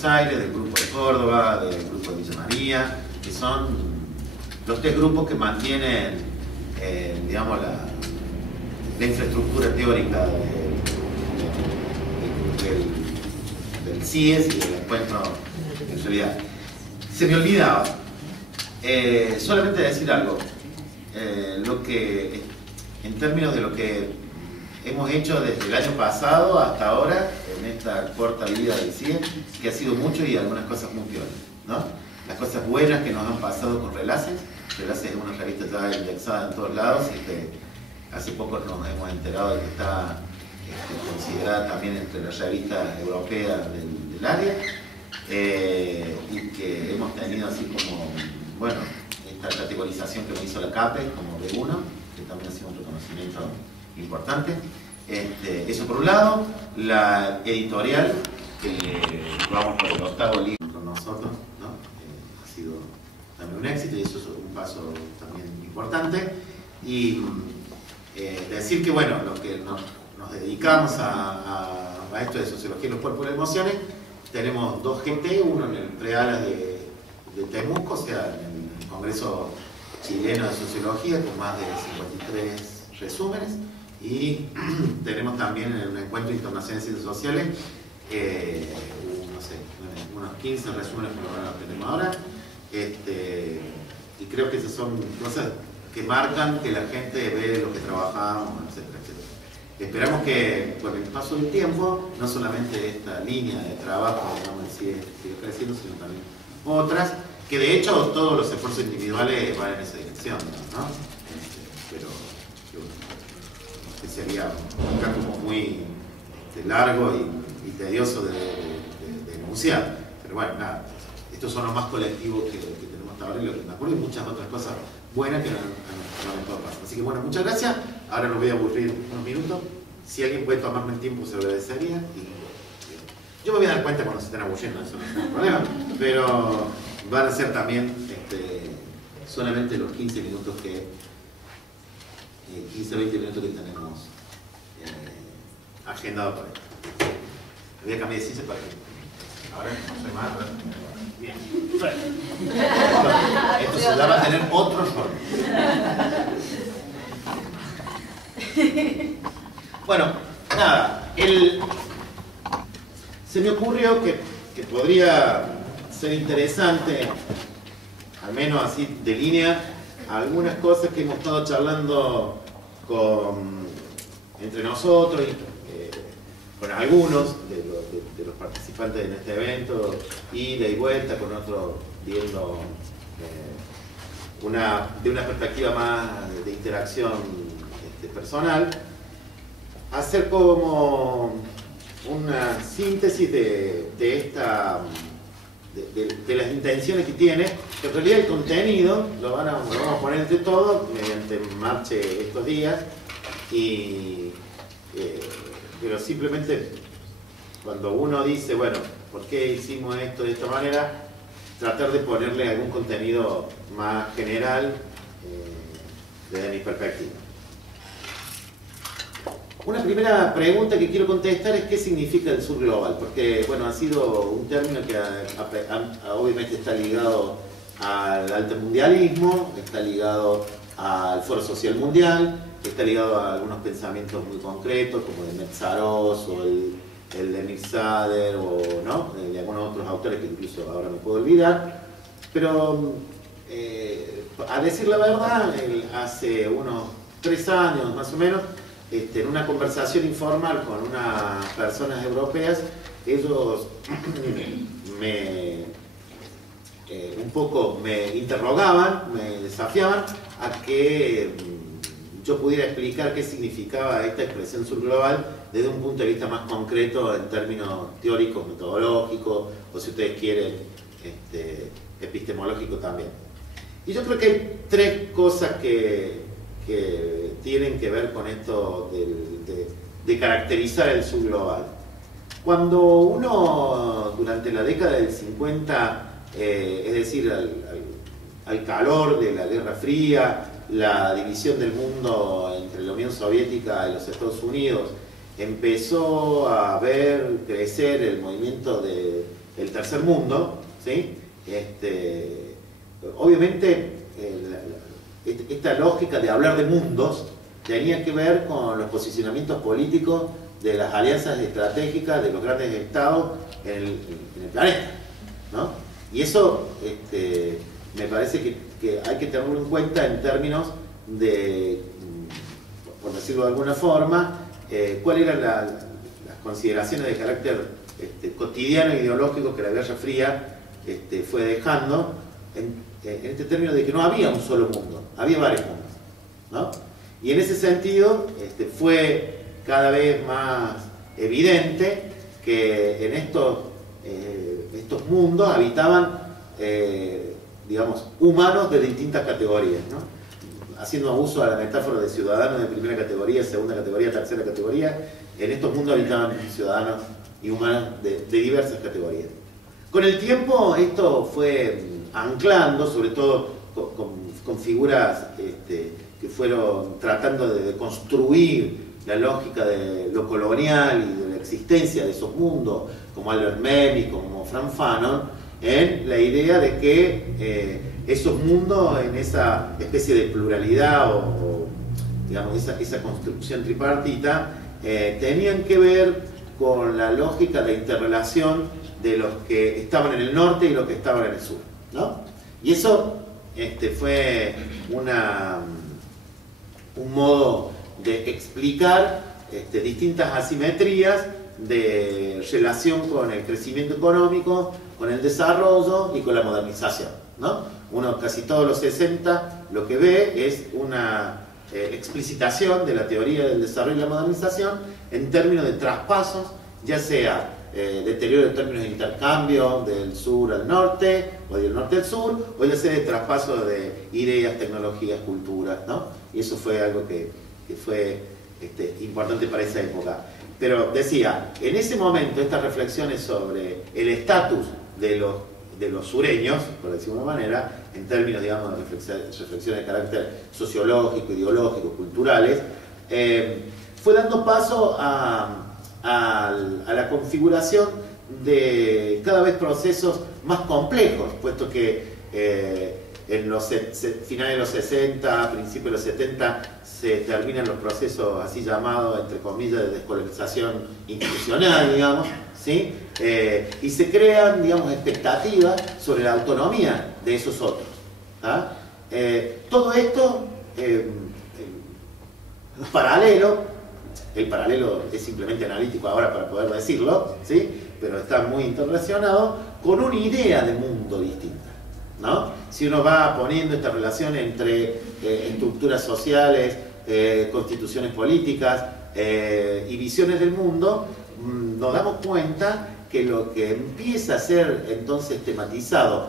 Buenos Aires, del grupo de Córdoba, del grupo de Villa María, que son los tres grupos que mantienen, digamos, la infraestructura teórica del CIES y del encuentro en realidad. Se me olvidaba solamente decir algo, en términos de lo que hemos hecho desde el año pasado hasta ahora, en esta corta vida del CIES, que ha sido mucho y algunas cosas muy peores, ¿no? Las cosas buenas que nos han pasado con Relaces. Relaces es una revista ya indexada en todos lados y que hace poco nos hemos enterado de que está considerada también entre las revistas europeas del área, y que hemos tenido así como, bueno, esta categorización que nos hizo la CAPE como B1, que también ha sido un reconocimiento importante. Eso por un lado. La editorial, que vamos por el 8º libro con nosotros, ¿no? Ha sido también un éxito y eso es un paso también importante. Y decir que, bueno, lo que nos dedicamos a esto de sociología de los cuerpos y las emociones, tenemos 2 GT, uno en el Prealas de Temuco, o sea, en el Congreso Chileno de Sociología, con más de 53 resúmenes, y tenemos también en un encuentro internacional de ciencias sociales, no sé, unos 15 resúmenes por lo menos tenemos ahora, y creo que esas son cosas que marcan que la gente ve lo que trabajamos, etcétera, etcétera. Esperamos que con el paso del tiempo, no solamente esta línea de trabajo, digamos, siga creciendo, sino también otras, que de hecho todos los esfuerzos individuales van en esa dirección, ¿no? Pero que sería un campo muy largo y tedioso de enunciar. Pero bueno, nada, estos son los más colectivos que tenemos hasta ahora y lo que me acuerdo, y muchas otras cosas buenas que no en todo caso. Así que bueno, muchas gracias. Ahora los voy a aburrir unos minutos. Si alguien puede tomarme el tiempo, se lo agradecería. Y yo me voy a dar cuenta cuando se estén aburriendo, eso no es un problema. Pero van a ser también solamente los 15 minutos 15-20 minutos que tenemos agendado para esto. Voy a cambiar de ciencia para que ahora no soy más, ¿verdad? Bien. Esto se llama tener otro rol. Bueno, nada, se me ocurrió que podría ser interesante, al menos así de línea, algunas cosas que hemos estado charlando entre nosotros y con algunos de los participantes en este evento, ida y vuelta, con otros viendo de una perspectiva más de interacción personal, hacer como una síntesis de las intenciones que tiene, que en realidad el contenido lo vamos a poner entre todos mediante marche estos días, pero simplemente cuando uno dice, bueno, ¿por qué hicimos esto de esta manera? Tratar de ponerle algún contenido más general desde mi perspectiva. Una primera pregunta que quiero contestar es ¿qué significa el sur global? Porque, bueno, ha sido un término que obviamente está ligado al altermundialismo, está ligado al Foro Social Mundial, está ligado a algunos pensamientos muy concretos, como el de Metzaros o el de Nick Sader, o ¿no? De algunos otros autores que incluso ahora me puedo olvidar. Pero, a decir la verdad, hace unos 3 años más o menos, en una conversación informal con unas personas europeas, ellos un poco me interrogaban, me desafiaban a que yo pudiera explicar qué significaba esta expresión subglobal desde un punto de vista más concreto en términos teóricos, metodológicos, o si ustedes quieren, epistemológicos también. Y yo creo que hay 3 cosas que tienen que ver con esto de caracterizar el subglobal. Cuando uno, durante la década del 50, es decir, al calor de la Guerra Fría, la división del mundo entre la Unión Soviética y los Estados Unidos, empezó a ver crecer el movimiento de el tercer mundo, ¿sí? Obviamente, esta lógica de hablar de mundos tenía que ver con los posicionamientos políticos de las alianzas estratégicas de los grandes estados en el planeta, ¿no? Y eso me parece que hay que tenerlo en cuenta en términos de, por decirlo de alguna forma, cuáles eran las consideraciones de carácter cotidiano e ideológico que la Guerra Fría fue dejando en este término de que no había un solo mundo, había varios mundos, ¿no? Y en ese sentido fue cada vez más evidente que en estos mundos habitaban, digamos, humanos de distintas categorías, ¿no? Haciendo uso a la metáfora de ciudadanos de primera categoría, segunda categoría, tercera categoría, en estos mundos habitaban ciudadanos y humanos de diversas categorías. Con el tiempo esto fue anclando, sobre todo con figuras que fueron tratando de construir la lógica de lo colonial y de la existencia de esos mundos, como Albert Memmi, como Frank Fanon, en la idea de que esos mundos, en esa especie de pluralidad o digamos, esa construcción tripartita, tenían que ver con la lógica de interrelación de los que estaban en el norte y los que estaban en el sur, ¿no? Y eso fue un modo de explicar distintas asimetrías de relación con el crecimiento económico, con el desarrollo y con la modernización, ¿no? Uno casi todos los 60 lo que ve es una explicitación de la teoría del desarrollo y la modernización en términos de traspasos, ya sea deterioro en términos de intercambio del sur al norte o del norte al sur, o ya sea de traspaso de ideas, tecnologías, culturas, ¿no? Y eso fue algo que fue importante para esa época. Pero decía, en ese momento estas reflexiones sobre el estatus de los sureños, por decirlo de una manera, en términos, digamos, de reflexiones de carácter sociológico, ideológico, culturales, fue dando paso a la configuración de cada vez procesos más complejos, puesto que en los finales de los 60, principios de los 70, se terminan los procesos así llamados, entre comillas, de descolonización institucional, digamos, ¿sí? Y se crean, digamos, expectativas sobre la autonomía de esos otros, ¿ah? Todo esto paralelo, el paralelo es simplemente analítico ahora para poder decirlo, ¿sí? Pero está muy interrelacionado con una idea de mundo distinta, ¿no? Si uno va poniendo esta relación entre estructuras sociales, constituciones políticas y visiones del mundo, nos damos cuenta que lo que empieza a ser entonces tematizado,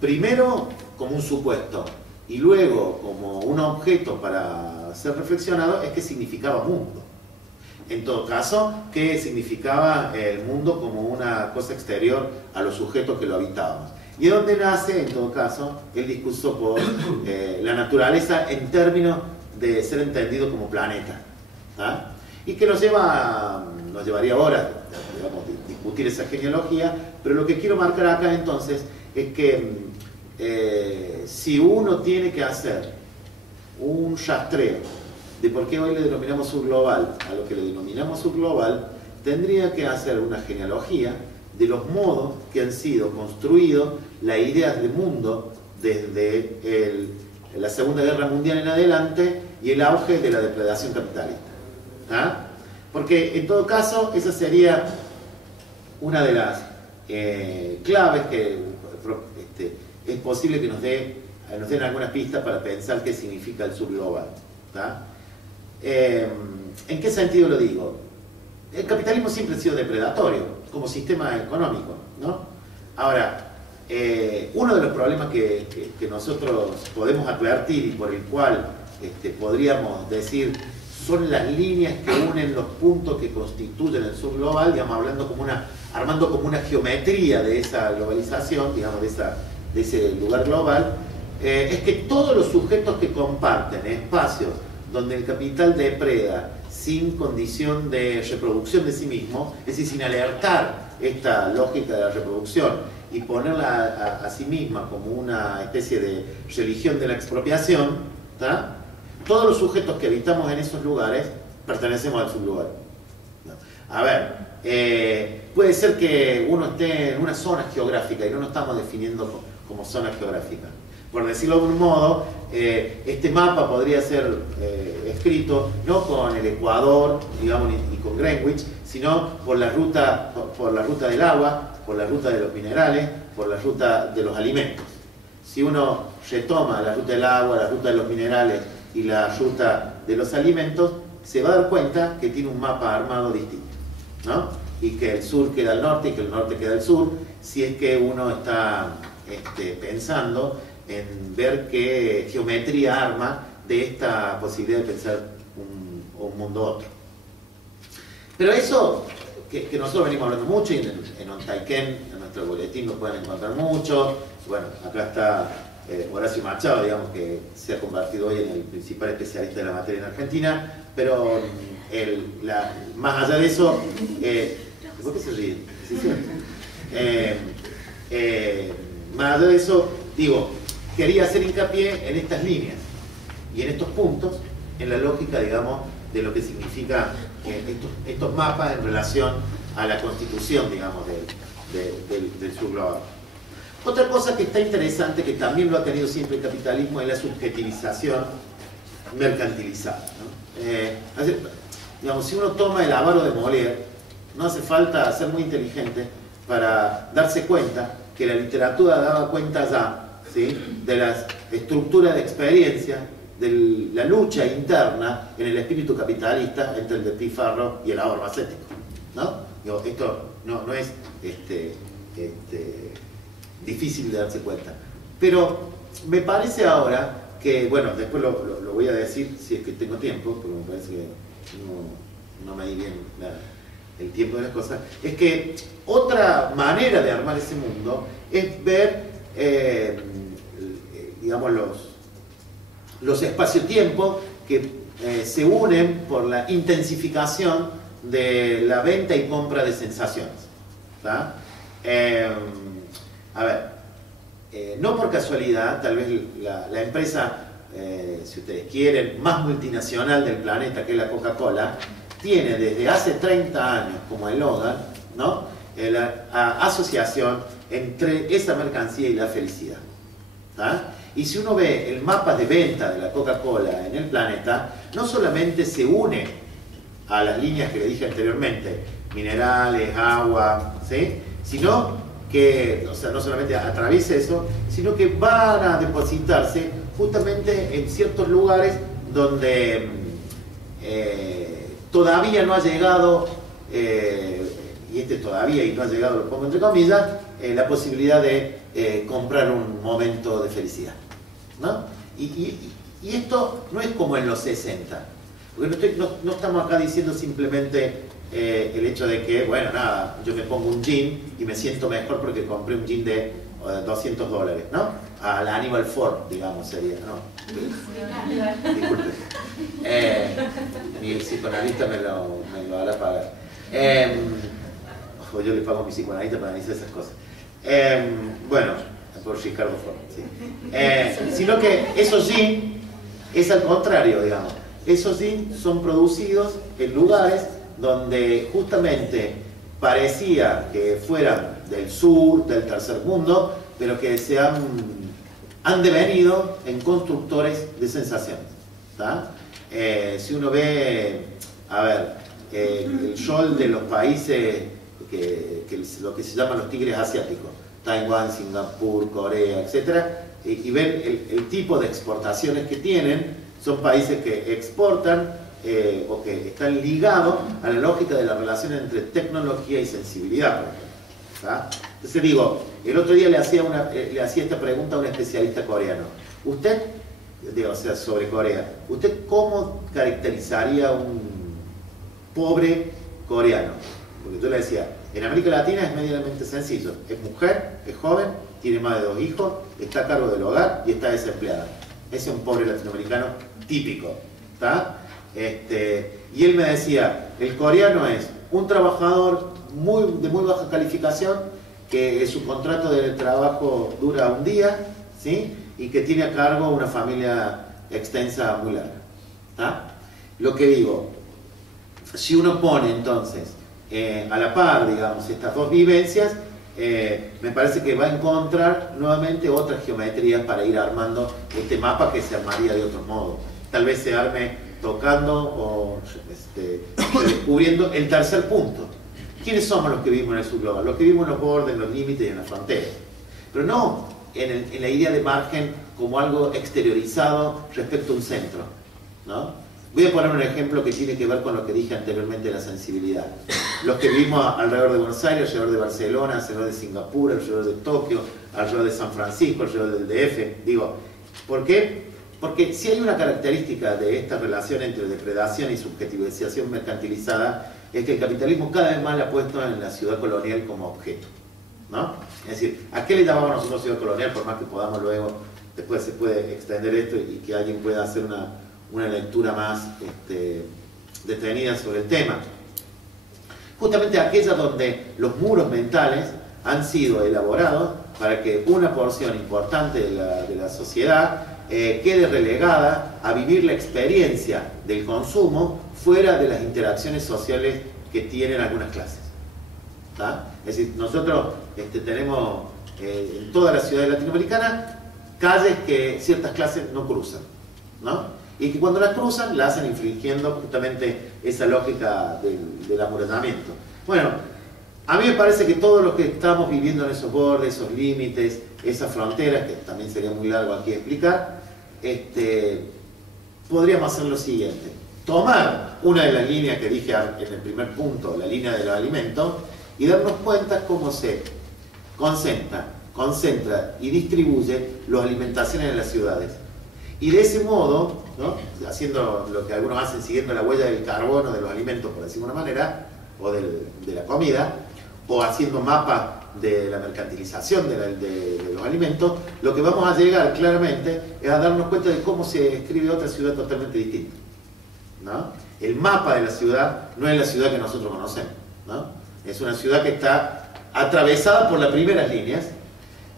primero como un supuesto y luego como un objeto para ser reflexionado, es qué significaba mundo. En todo caso, qué significaba el mundo como una cosa exterior a los sujetos que lo habitábamos. Y de dónde nace, en todo caso, el discurso por la naturaleza en términos de ser entendido como planeta, ¿ah? Y que nos llevaría horas, digamos, discutir esa genealogía, pero lo que quiero marcar acá entonces es que si uno tiene que hacer un rastreo de por qué hoy le denominamos subglobal a lo que le denominamos subglobal, tendría que hacer una genealogía de los modos que han sido construidos las ideas del mundo desde la Segunda Guerra Mundial en adelante y el auge de la depredación capitalista, ¿ah? Porque en todo caso esa sería una de las claves que es posible que nos den algunas pistas para pensar qué significa el subglobal, ¿tá? ¿En qué sentido lo digo? El capitalismo siempre ha sido depredatorio como sistema económico, ¿no? Ahora, uno de los problemas que nosotros podemos advertir y por el cual podríamos decir son las líneas que unen los puntos que constituyen el subglobal, digamos, armando como una geometría de esa globalización, digamos, de ese lugar global, es que todos los sujetos que comparten espacios donde el capital depreda sin condición de reproducción de sí mismo, es decir, sin alertar esta lógica de la reproducción y ponerla a sí misma como una especie de religión de la expropiación, ¿tá? Todos los sujetos que habitamos en esos lugares pertenecemos al sublugar. A ver, puede ser que uno esté en una zona geográfica y no nos estamos definiendo como zona geográfica. Por decirlo de un modo, este mapa podría ser escrito no con el Ecuador, digamos, y con Greenwich, sino por la ruta del agua, por la ruta de los minerales, por la ruta de los alimentos. Si uno retoma la ruta del agua, la ruta de los minerales y la ruta de los alimentos, se va a dar cuenta que tiene un mapa armado distinto, ¿no? Y que el sur queda al norte y que el norte queda al sur, si es que uno está pensando en ver qué geometría arma de esta posibilidad de pensar un mundo otro. Pero eso, que nosotros venimos hablando mucho, y en Ontaiken, en nuestro boletín lo pueden encontrar mucho. Bueno, acá está Horacio Machado, digamos, que se ha convertido hoy en el principal especialista de la materia en Argentina, pero más allá de eso, ¿por qué se ríen? ¿Sí, sí? Más allá de eso, digo, quería hacer hincapié en estas líneas y en estos puntos, en la lógica, digamos, de lo que significa estos mapas en relación a la constitución, digamos, del sur global. Otra cosa que está interesante, que también lo ha tenido siempre el capitalismo, es la subjetivización mercantilizada, ¿no? Digamos, si uno toma el Avaro de Molière, no hace falta ser muy inteligente para darse cuenta que la literatura daba cuenta ya, ¿sí?, de las estructuras de experiencia, de la lucha interna en el espíritu capitalista entre el despilfarro y el ahorro ascético, ¿no? Digo, esto no es difícil de darse cuenta. Pero me parece ahora que, bueno, después lo voy a decir si es que tengo tiempo, porque me parece que no me di bien el tiempo de las cosas, es que otra manera de armar ese mundo es ver, digamos, los espacio-tiempo que se unen por la intensificación de la venta y compra de sensaciones, ¿tá? A ver, no por casualidad, tal vez la empresa, si ustedes quieren, más multinacional del planeta, que es la Coca-Cola, tiene desde hace 30 años como eslogan, ¿no?, la asociación entre esa mercancía y la felicidad, ¿tá? Y si uno ve el mapa de venta de la Coca-Cola en el planeta, no solamente se une a las líneas que le dije anteriormente, minerales, agua, ¿sí?, sino que, o sea, no solamente atraviesa eso, sino que van a depositarse justamente en ciertos lugares donde todavía no ha llegado, y todavía y no ha llegado, lo pongo entre comillas, la posibilidad de comprar un momento de felicidad, ¿no? Y esto no es como en los 60, porque no estamos acá diciendo simplemente el hecho de que, bueno, nada, yo me pongo un jean y me siento mejor porque compré un jean de $200, ¿no? Al Animal Ford, digamos, sería, ¿no? Disculpe. Mi psicoanalista me lo hará pagar. O yo le pago a mi psicoanalista para decir esas cosas. Bueno, por Ricardo Ford, sí. Sino que esos jeans es al contrario, digamos. Esos jeans son producidos en lugares donde justamente parecía que fueran del sur, del tercer mundo, pero que se han devenido en constructores de sensaciones, ¿tá? Si uno ve, a ver, el rol de los países, lo que se llaman los tigres asiáticos, Taiwán, Singapur, Corea, etc., y ven el tipo de exportaciones que tienen, son países que exportan o que están ligados a la lógica de la relación entre tecnología y sensibilidad, por ejemplo, ¿tá? Entonces digo, el otro día le hacía esta pregunta a un especialista coreano. Usted, o sea, sobre Corea, ¿usted cómo caracterizaría un pobre coreano? Porque yo le decía, en América Latina es medianamente sencillo. Es mujer, es joven, tiene más de 2 hijos, está a cargo del hogar y está desempleada. Ese es un pobre latinoamericano típico, ¿tá? y él me decía, el coreano es un trabajador de muy baja calificación, que su contrato de trabajo dura un día, ¿sí? Y que tiene a cargo una familia extensa muy larga. ¿Tá? Lo que digo, si uno pone entonces a la par, digamos, estas dos vivencias, me parece que va a encontrar nuevamente otras geometrías para ir armando este mapa que se armaría de otro modo. Tal vez se arme tocando o descubriendo el tercer punto. ¿Quiénes somos los que vivimos en el subglobal? Los que vivimos en los bordes, en los límites y en las fronteras. Pero no en la idea de margen como algo exteriorizado respecto a un centro, ¿no? Voy a poner un ejemplo que tiene que ver con lo que dije anteriormente de la sensibilidad. Los que vivimos alrededor de Buenos Aires, alrededor de Barcelona, alrededor de Singapur, alrededor de Tokio, alrededor de San Francisco, alrededor del DF. Digo, ¿por qué? Porque si hay una característica de esta relación entre depredación y subjetivización mercantilizada, es que el capitalismo cada vez más la ha puesto en la ciudad colonial como objeto, ¿no? Es decir, ¿a qué le llamamos nosotros ciudad colonial? Por más que podamos luego, después se puede extender esto y que alguien pueda hacer una lectura más detenida sobre el tema. Justamente aquella donde los muros mentales han sido elaborados para que una porción importante de la sociedad quede relegada a vivir la experiencia del consumo fuera de las interacciones sociales que tienen algunas clases. ¿Tá? Es decir, nosotros tenemos en toda la ciudad latinoamericana calles que ciertas clases no cruzan, ¿no? Y que cuando las cruzan la hacen infringiendo justamente esa lógica del amurallamiento. Bueno, a mí me parece que todo lo que estamos viviendo en esos bordes, esos límites, esas fronteras, que también sería muy largo aquí explicar, podríamos hacer lo siguiente: tomar una de las líneas que dije en el primer punto, la línea de los alimentos, y darnos cuenta cómo se concentra y distribuye las alimentaciones en las ciudades. Y de ese modo, ¿no?, haciendo lo que algunos hacen, siguiendo la huella del carbono de los alimentos, por decirlo de una manera, o de la comida, o haciendo mapas de la mercantilización de los alimentos, lo que vamos a llegar claramente es a darnos cuenta de cómo se escribe otra ciudad totalmente distinta, ¿no? El mapa de la ciudad no es la ciudad que nosotros conocemos, ¿no? Es una ciudad que está atravesada por las primeras líneas,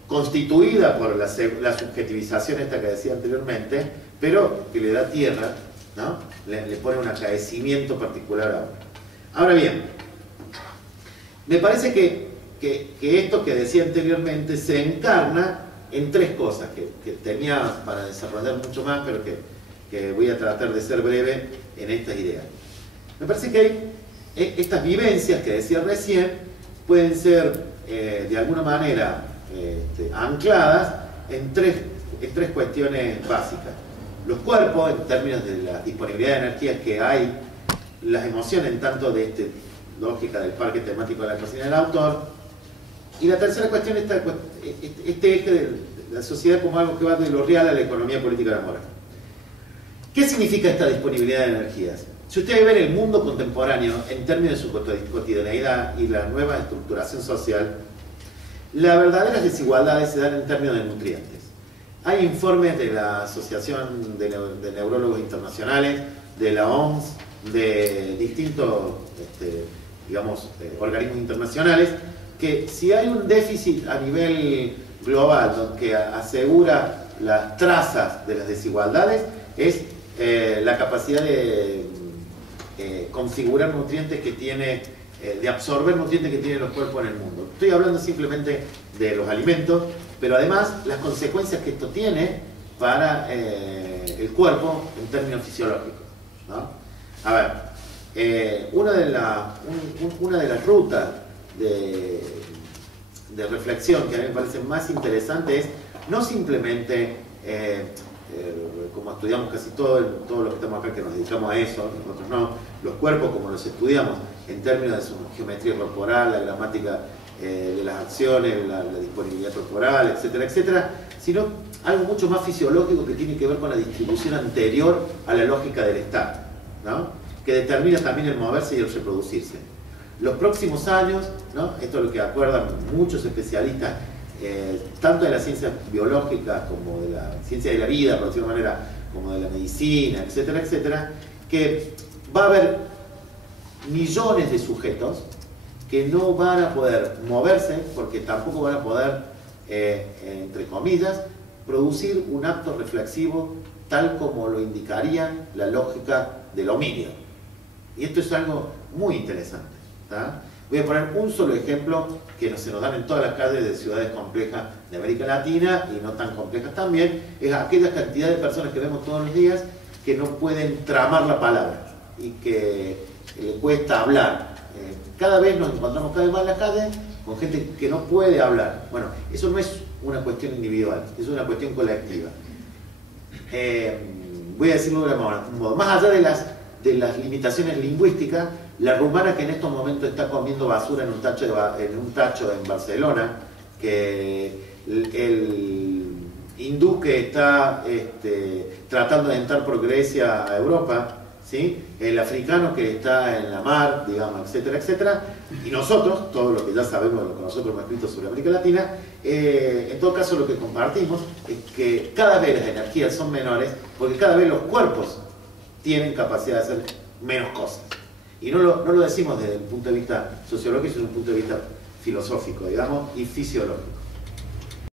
constituida por la subjetivización esta que decía anteriormente, pero que le da tierra, ¿no? Le pone un acaecimiento particular ahora. Ahora bien, me parece que esto que decía anteriormente se encarna en tres cosas que tenía para desarrollar mucho más, pero que voy a tratar de ser breve en estas ideas. Me parece que hay estas vivencias que decía recién pueden ser de alguna manera ancladas en tres cuestiones básicas. Los cuerpos, en términos de la disponibilidad de energías que hay, las emociones en tanto de esta lógica del parque temático de la cocina del autor, y la tercera cuestión es este eje de la sociedad como algo que va de lo real a la economía política y la moral. ¿Qué significa esta disponibilidad de energías? Si ustedes ven el mundo contemporáneo en términos de su cotidianeidad y la nueva estructuración social, las verdaderas desigualdades se dan en términos de nutrientes. Hay informes de la Asociación de Neurólogos Internacionales, de la OMS, de distintos organismos internacionales, que si hay un déficit a nivel global que asegura las trazas de las desigualdades, es la capacidad de configurar nutrientes que tiene, de absorber nutrientes que tienen los cuerpos en el mundo. Estoy hablando simplemente de los alimentos, pero además las consecuencias que esto tiene para el cuerpo en términos fisiológicos, ¿no? A ver, una de las rutas de reflexión que a mí me parece más interesante es no simplemente, como estudiamos casi todos los que estamos acá que nos dedicamos a eso, nosotros no, los cuerpos como los estudiamos en términos de su geometría corporal, la gramática de las acciones, la disponibilidad corporal, etcétera, etcétera, sino algo mucho más fisiológico que tiene que ver con la distribución anterior a la lógica del Estado, ¿no?, que determina también el moverse y el reproducirse. Los próximos años, ¿no?, esto es lo que acuerdan muchos especialistas, tanto de las ciencias biológicas como de la ciencia de la vida, por decirlo de una manera, como de la medicina, etcétera, etcétera, que va a haber millones de sujetos que no van a poder moverse porque tampoco van a poder, entre comillas, producir un acto reflexivo tal como lo indicaría la lógica del homínido. Y esto es algo muy interesante, ¿tá? Voy a poner un solo ejemplo que se nos dan en todas las calles de ciudades complejas de América Latina y no tan complejas también, es aquella cantidad de personas que vemos todos los días que no pueden tramar la palabra y que le cuesta hablar. Cada vez nos encontramos cada vez más en las calles con gente que no puede hablar. Bueno, eso no es una cuestión individual, es una cuestión colectiva. Voy a decirlo de un modo, más allá de las limitaciones lingüísticas, la rumana que en estos momentos está comiendo basura en un tacho en Barcelona, que el hindú que está tratando de entrar por Grecia a Europa, ¿sí? El africano que está en la mar, digamos, etcétera, etcétera, y nosotros, todo lo que ya sabemos, lo que nosotros hemos escrito sobre América Latina, en todo caso lo que compartimos es que cada vez las energías son menores porque cada vez los cuerpos tienen capacidad de hacer menos cosas. Y no lo decimos desde el punto de vista sociológico, sino desde un punto de vista filosófico, digamos, y fisiológico.